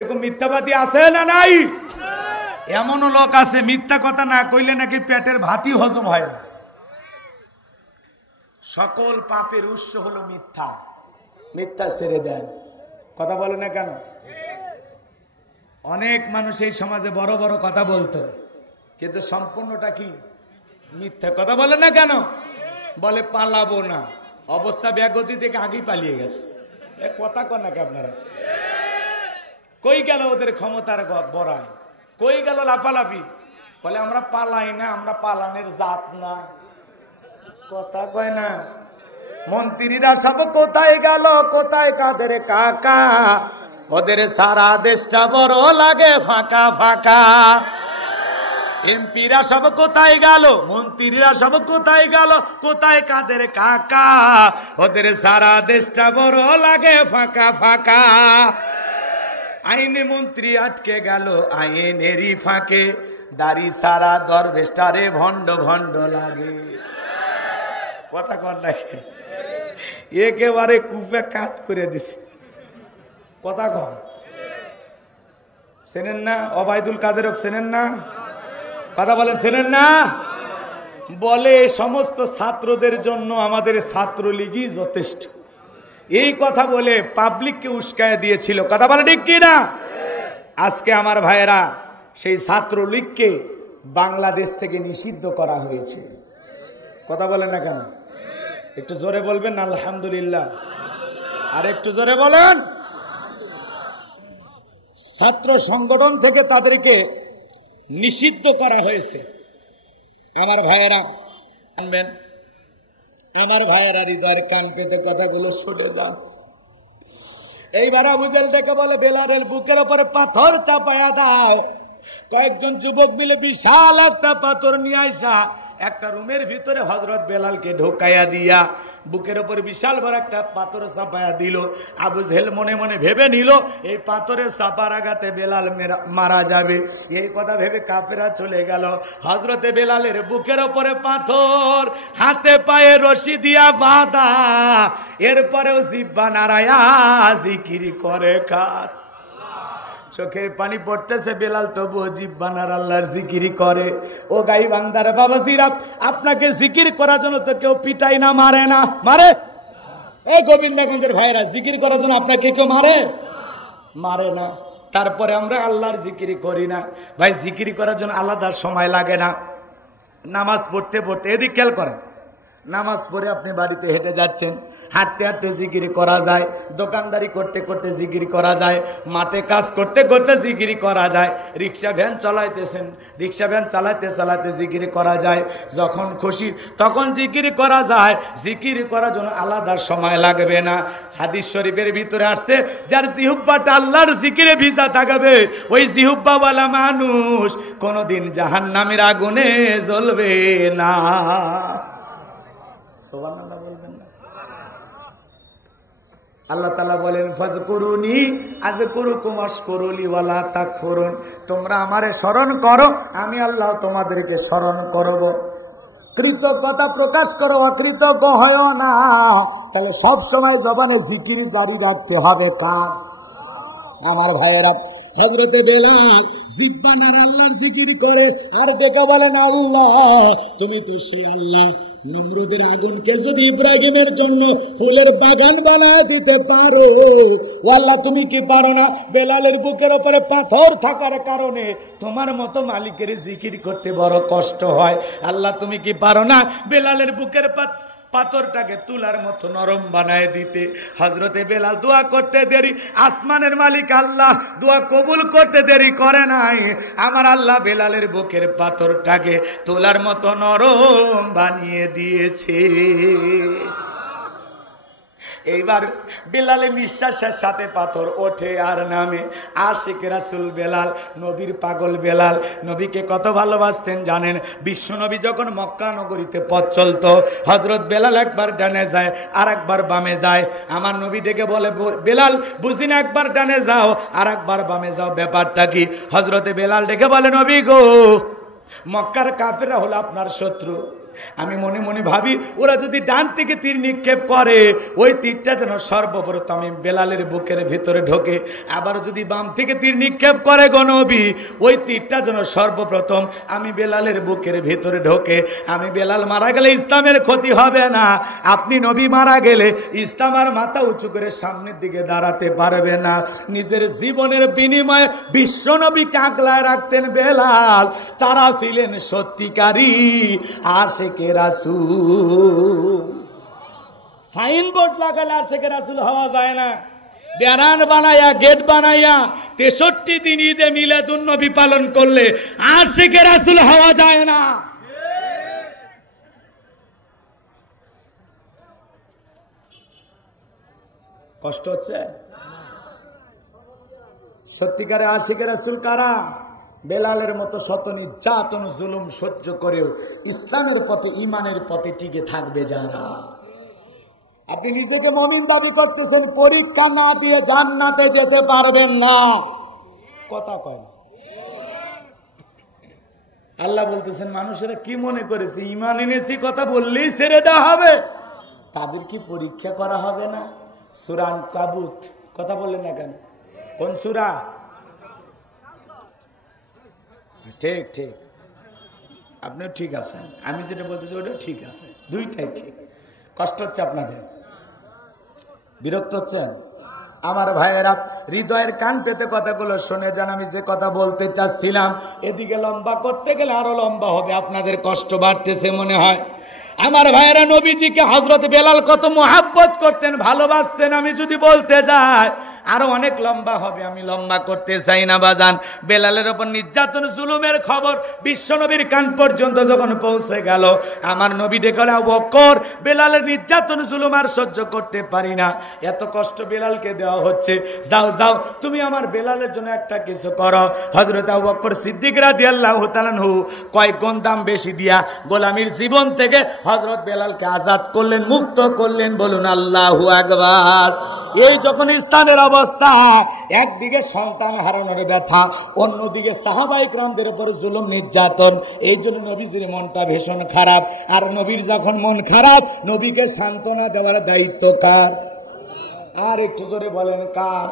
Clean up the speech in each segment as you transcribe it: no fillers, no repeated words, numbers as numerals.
এরকম মিথ্যাবাদী আছে না নাই? এমনও লোক আছে মিথ্যা কথা না কইলে নাকি পেটের ভাতই হজম হয় না। সকল পাপের উৎস হলো মিথ্যা। মিথ্যা ছেড়ে দেন, কথা বলে না কেন? অনেক মানুষ এই সমাজে বড় বড় কথা বলতো, কিন্তু সম্পূর্ণটা কি মিথ্যা। কথা বলে না কেন? বলে পালাবো না, অবস্থা ব্যাগতি থেকে আগেই পালিয়ে গেছে। কথা কন নাকি আপনারা? কই গেল ওদের ক্ষমতার বড়াই? কই গেল লাফালাফি? বলে আমরা পালাই না, আমরা পালানের জাত না। কথা কয় না। মন্ত্রীরা সব কোথায় গেল, কোথায় কাদের কাকা? ওদের সারা দেশটা বড় লাগে ফাঁকা ফাঁকা। এমপিরা সব কোথায় গেল, মন্ত্রীরা সব কোথায় গেল, কোথায় কাদের কাকা? ওদের সারা দেশটা বড় লাগে ফাঁকা ফাঁকা। আইনে মন্ত্রী আটকে গেল আইনেরই ফাঁকে, দাড়ি সারা দরবেশটারে ভণ্ড ভণ্ড লাগে। কথা কর লাগে, একেবারে কূপে কাত করে দিছে। কথা কর, চেনেন না? ওবায়দুল কাদের চেনেন না? কথা বলেন, চেনেন না? বলে সমস্ত ছাত্রদের জন্য আমাদের ছাত্রলীগই যথেষ্ট। এই কথা বলে পাবলিককে উস্কায় দিয়েছিল। কথা বলে ঠিক কি না? আজকে আমার ভাইয়েরা, সেই ছাত্রলীগকে বাংলাদেশ থেকে নিষিদ্ধ করা হয়েছে। কথা বলেন না কেন? একটু জোরে বলবেন আলহামদুলিল্লাহ। আর একটু জোরে বলেন। ছাত্র সংগঠন থেকে তাদেরকে নিষিদ্ধ করা হয়েছে। আমার ভাইয়েরা আনবেন, আমার ভাইয়েরা হৃদয়ের কান পেতে কথাগুলো শুনে যান। এইবার আবু জেহেল ডেকে বলে বেলালের বুকের উপরে পাথর চাপায়া দেয়। কয়েকজন যুবক মিলে বিশাল একটা পাথর নিয়ে আইসা একটা রুমের ভিতরে হযরত বেলালকে ঢোকাইয়া দিয়া বুকের উপর বিশাল বড় একটা পাথর চাপায়া দিল। আবু জেহেল মনে মনে ভেবে নিল এই পাথরের চাপার আঘাতে বেলাল মারা যাবে। এই কথা ভেবে কাফেরা চলে গেল। হযরতে বেলালের বুকের উপরে পাথর, হাতে পায়ে রশি দিয়া বাঁধা, এরপরেও জিহ্বা নাড়ায়া জিকির করে কার। চোখের পানি পড়তেছে, বেলাল তবুও জিহ্বা নাড়া আল্লাহর জিকিরি করে। ও গাই বান্দার বাবাজিরা, আপনাকে জিকির করার জন্য তো কেউ পিটাই না, মারে না? মারে? এই গোবিন্দগঞ্জের ভাইরা, জিকির করার জন্য আপনাকে কেউ মারে? মারে না। তারপরে আমরা আল্লাহর জিকিরি করি না। ভাই, জিকিরি করার জন্য আলাদা সময় লাগে না? নামাজ পড়তে পড়তে, এদিক খেয়াল করেন, নামাজ পড়ে আপনি বাড়িতে হেঁটে যাচ্ছেন, হাঁটতে হাঁটতে জিকিরি করা যায়, দোকানদারি করতে করতে জিকিরি করা যায়, মাঠে কাজ করতে করতে জিকিরি করা যায়, রিক্সা ভ্যান চালাইতেছেন, রিক্সা ভ্যান চালাতে চালাতে জিকিরি করা যায়, যখন খুশি তখন জিকিরি করা যায়। জিকিরি করার জন্য আলাদা সময় লাগবে না। হাদিস শরীফের ভিতরে আসছে, যার জিহ্বাটা আল্লাহর জিকিরে ভিজা থাকবে, ওই জিহ্বাওয়ালা মানুষ কোনোদিন জাহান্নামের আগুনে জ্বলবে না। সুবহানাল্লাহ বলবেন না? আল্লাহ তাআলা বলেন, ফাজকুরুনি আযকুরুকুম ওয়াশকুরুলি ওয়ালা তাকফুরুন। তোমরা আমারে স্মরণ করো, আমি আল্লাহ তোমাদেরকে স্মরণ করব। কৃতজ্ঞতা প্রকাশ করো, অকৃতজ্ঞ হয় না। তাহলে সব সময় জবানে জিকির জারি রাখতে হবে কার? আমার ভাইয়েরা, হযরতে বেলাল জিহ্বা নাড়া আল্লাহর জিকির করে আর ডেকে বলেন, আল্লাহ তুমি তো সেই আল্লাহ, নমরুদের আগুনকে যদি ইব্রাহিমের জন্য ফুলের বাগান বানায় দিতে পারো, ও আল্লাহ তুমি কি পারো না? বেলালের বুকের উপরে পাথর থাকার কারণে তোমার মতো মালিকের জিকির করতে বড় কষ্ট হয়। আল্লাহ তুমি কি পারো না বেলালের বুকের পাথরটাকে তুলার মতো নরম বানায় দিতে? হযরতে বেলাল দোয়া করতে দেরি, আসমানের মালিক আল্লাহ দোয়া কবুল করতে দেরি করে নাই। আমার আল্লাহ বেলালের বুকের পাথরটাকে তুলার মতো নরম বানিয়ে দিয়েছে। এইবার বেলালের নিঃশ্বাসের সাথে পাথর ওঠে আর নামে। আশিক রাসূল বেলাল, নবীর পাগল বেলাল, নবীকে কত ভালোবাসতেন জানেন? বিশ্ব নবী যখন মক্কা নগরীতে পথ চলত, হযরত বেলাল একবার ডানে যায় আর একবার বামে যায়। আমার নবী ডেকে বলে, বেলাল বুঝি না, একবার ডানে যাও আর একবার বামে যাও, ব্যাপারটা কি? হযরতে বেলাল ডেকে বলে, নবী গো, মক্কার কাফেররা হলো আপনার শত্রু, আমি মনে মনে ভাবি ওরা যদি ডান থেকে তীর নিক্ষেপ করে ওই তীরটা যেন সর্বপ্রথম বেলালের বুকের ভিতরে ঢোকে, আবার যদি বাম থেকে তীর নিক্ষেপ করে গো নবী ওই তীরটা যেন সর্বপ্রথম আমি বেলালের বুকের ভিতরে ঢোকে। আমি বেলাল মারা গেলে ইসলামের ক্ষতি হবে না, আপনি নবী মারা গেলে ইসলাম আর মাথা উঁচু করে সামনের দিকে দাঁড়াতে পারবে না। নিজের জীবনের বিনিময়ে বিশ্ব নবীকে আগলায় রাখতেন বেলাল। তারা ছিলেন সত্যিকারী আশিকে রাসূল। সাইনবোর্ড লাগালে আশিকে রাসূল হওয়া যায় না। ব্যানার বানায়া গেট বানায়া 63 দিন ঈদে মিলাদুন নবী পালন করলে আশিকে রাসূল হওয়া যায় না। কষ্ট হচ্ছে? সত্যিকারে আশিকে রাসূল কারা? বেলালের মতো শত নির্যাতন জুলুম সহ্য করেও ইসলামের পথে ইমানের পথে টিকে থাকবে যারা। আপনি নিজেকে মুমিন দাবি করতেছেন, পরীক্ষা না দিয়ে জান্নাতে যেতে পারবেন না। কথা কয় না। আল্লাহ বলতেছেন মানুষেরা কি মনে করেছে ঈমান এনেছি কথা বললেই ছেড়ে দেওয়া হবে? তাদের কি পরীক্ষা করা হবে না? সূরা আনকাবুত কথা বললেন না কেন? কোন সূরা? ঠিক ঠিক, আপনিও ঠিক আছেন, আমি যেটা বলতেছি ওটাও ঠিক আছে, দুইটাই ঠিক। কষ্ট হচ্ছে আপনাদের? বিরক্ত হচ্ছেন? আমার ভাইয়েরা হৃদয়ের কান পেতে কথাগুলো শুনে যান। আমি যে কথা বলতে চাচ্ছিলাম এদিকে লম্বা করতে গেলে আরো লম্বা হবে, আপনাদের কষ্ট বাড়তেছে মনে হয়। আমার ভাইয়েরা নবীজিকে হযরত বেলাল কত মোহাব্বত করতেন, ভালোবাসতেন। আমি যদি বলতে যাই আরো অনেক লম্বা হবে, আমি লম্বা করতে চাই না বাজান। বেলালের ওপর নির্যাতন জুলুমের খবর বিশ্বনবীর কান পর্যন্ত যখন পৌঁছে গেল, আমার নবী ডেকে বলে, আবু বকর বেলালের নির্যাতন জুলুম আর সহ্য করতে পারি না, এত কষ্ট বেলালকে দেওয়া হচ্ছে, যাও যাও তুমি আমার বেলালের জন্য একটা কিছু করো। হযরত আবু বকর সিদ্দিক রাদিয়াল্লাহু তাআলা আনহু কয়েক গুণ দাম বেশি দিয়া গোলামীর জীবন থেকে হযরত বেলালকে আজাদ করলেন, মুক্ত করলেন। বলুন আল্লাহু আকবার। এই যখন ইসলামের অবস্থা, একদিকে সন্তান হারানোর ব্যথা, অন্যদিকে সাহাবায়ে কিরামদের উপর জুলুম নির্যাতন, এই জন্য নবীজির মনটা ভীষণ খারাপ। আর নবীর যখন মন খারাপ, নবীকে সান্ত্বনা দেওয়ার দায়িত্ব কার? আর একটু জোরে বলেন কার?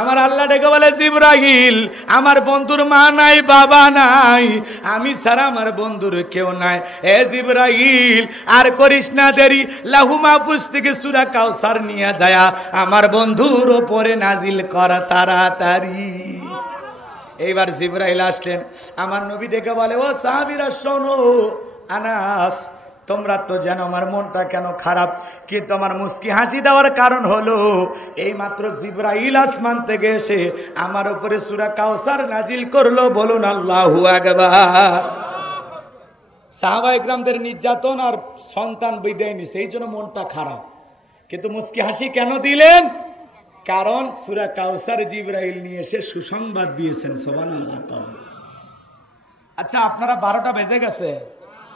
আমার আল্লাহ ডেকে বলে, জিবরাইল আমার বন্ধুর মা নাই বাবা নাই, আমি ছাড়া আমার বন্ধুর কেউ নাই। এ জিবরাইল আর করিস না দেরি, লাহু মাহফুজ থেকে সূরা কাউসার নিয়ে যায় আমার বন্ধুর উপরে নাজিল করা তাড়াতাড়ি। এইবার জিবরাইল আসলেন, আমার নবী ডেকে বলে, ও সাহাবীরা শোনো, আনাস তোমরা তো জানো আমার মনটা কেন খারাপ, কিন্তু আমার মুস্কি হাসি দেওয়ার কারণ হলো এই মাত্র জিবরাইল আসমান থেকে এসে আমার উপরে সূরা কাউসার নাজিল করলো। বলুন আল্লাহু আকবার। সাহাবায়ে কিরামদের নির্যাতন আর সন্তান বিদায় নিছে, এই জন্য মনটা খারাপ, কিন্তু মুস্কি হাসি কেন দিলেন? কারণ সূরা কাউসার জিবরাইল নিয়ে এসে সুসংবাদ দিয়েছেন। সুবহানাল্লাহ। আচ্ছা আপনারা 12টা বেজে গেছে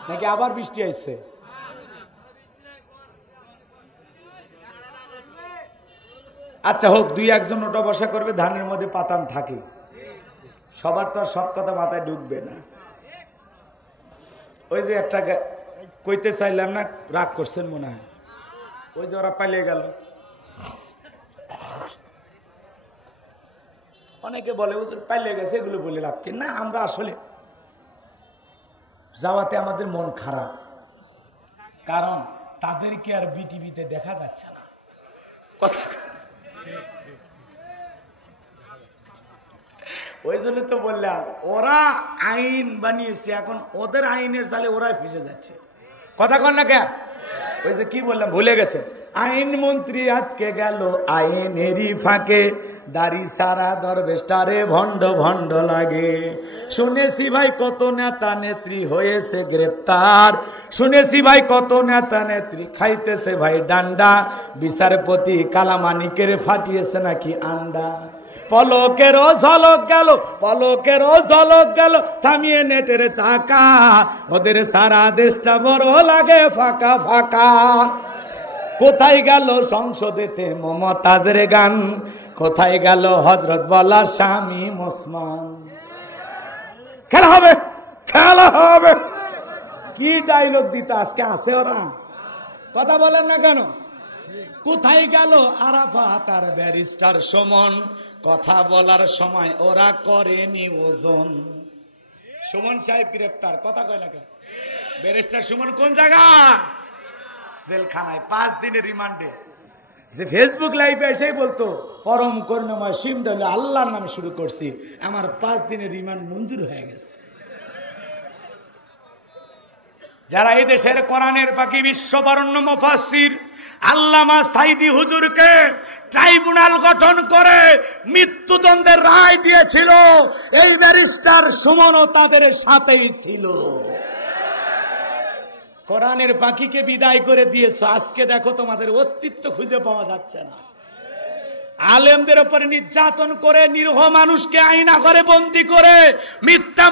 নাকি আবার বৃষ্টি আসছে? আচ্ছা হোক, দুই একজন ওটা বসা করবে, ধানের মধ্যে পাতান থাকে, সবার তো আর সব কথা মাথায় ঢুকবে না। ওই যে একটা কইতে চাইলাম না, রাগ করছেন মনে হয়, ওই যে ওরা পালিয়ে গেল। অনেকে বলে ওই যে পালিয়ে গেছে, এগুলো বলে লাভ কি না। আমরা আসলে যাওয়াতে আমাদের মন খারাপ, কারণ তাদেরকে আর বিটিভিতে দেখা যাচ্ছে না। কথা ওই জন্য তো বললাম, ওরা আইন বানিয়েছে, এখন ওদের আইনের জালে ওরাই ফেসে যাচ্ছে। কথা কন না কেন? ওই যে কি বললাম ভুলে গেছে, আইন মন্ত্রী আটকে গেল আইনেরই ফাঁকে, দাড়ি সারা দরবেশটারে ভণ্ড ভণ্ড লাগে। শুনেছি ভাই কত নেতা নেত্রী হয়েছে গ্রেপ্তার, শুনেছি ভাই কত নেতা নেত্রী খাইতেছে ভাই ডান্ডা, বিচারপতি কালামানিকের ফাটিয়েছে নাকি আন্ডা। পলকেরও ঝলক গেল, পলকেরও ঝলক গেল, থামিয়ে নেটের চাকা, ওদের সারা দেশটা বড় লাগে ফাঁকা ফাঁকা। কোথায় গেল সংসদেতে মমতাজের গান, কোথায় গেল হযরত বলা স্বামী ওসমান। খেলা হবে, খেলা হবে। কি ডায়লগ দিত আজকে আছে ওরা, কথা বলেন না কেন? কোথায় গেল আরাফাত আর ব্যারিস্টার সুমন, কথা বলার সময় ওরা করেনি ওজন। সুমন সাহেব গ্রেপ্তার, কথা কয় না কেন? ব্যারিস্টার সুমন কোন জায়গা? জেলখানায় 5 দিনের রিমান্ডে। যে ফেসবুক লাইভে এসেই বলতো পরম করুণাময় সীম দলে আল্লাহর নামে শুরু করছি, আমার 5 দিনের রিমান্ড মঞ্জুর হয়ে গেছে। যারা এই দেশের কোরআনের পাখি বিশ্ববরণ্য মুফাসসির আল্লামা সাইদি হুজুরকে ট্রাইব্যুনাল গঠন করে মৃত্যুদণ্ডের রায় দিয়েছিল, এই ব্যারিস্টার সুমনও তাদের সাথেই ছিল। কোরআনের পাখিকে বিদায় করে দিয়েছে, আজকে দেখো তোমাদের অস্তিত্ব খুঁজে পাওয়া যাচ্ছে না। আলেমদের উপরে নির্যাতন করে, নিরীহ মানুষকে আয়না করে বন্দি করে, মিথ্যা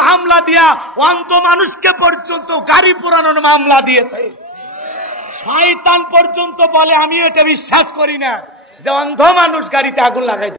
মামলা দিয়া অন্ধ মানুষকে পর্যন্ত গাড়ি পোড়ানোর মামলা দিয়েছে। শয়তান পর্যন্ত বলে, আমি এটা বিশ্বাস করি না যে অন্ধ মানুষ গাড়িতে আগুন লাগাই।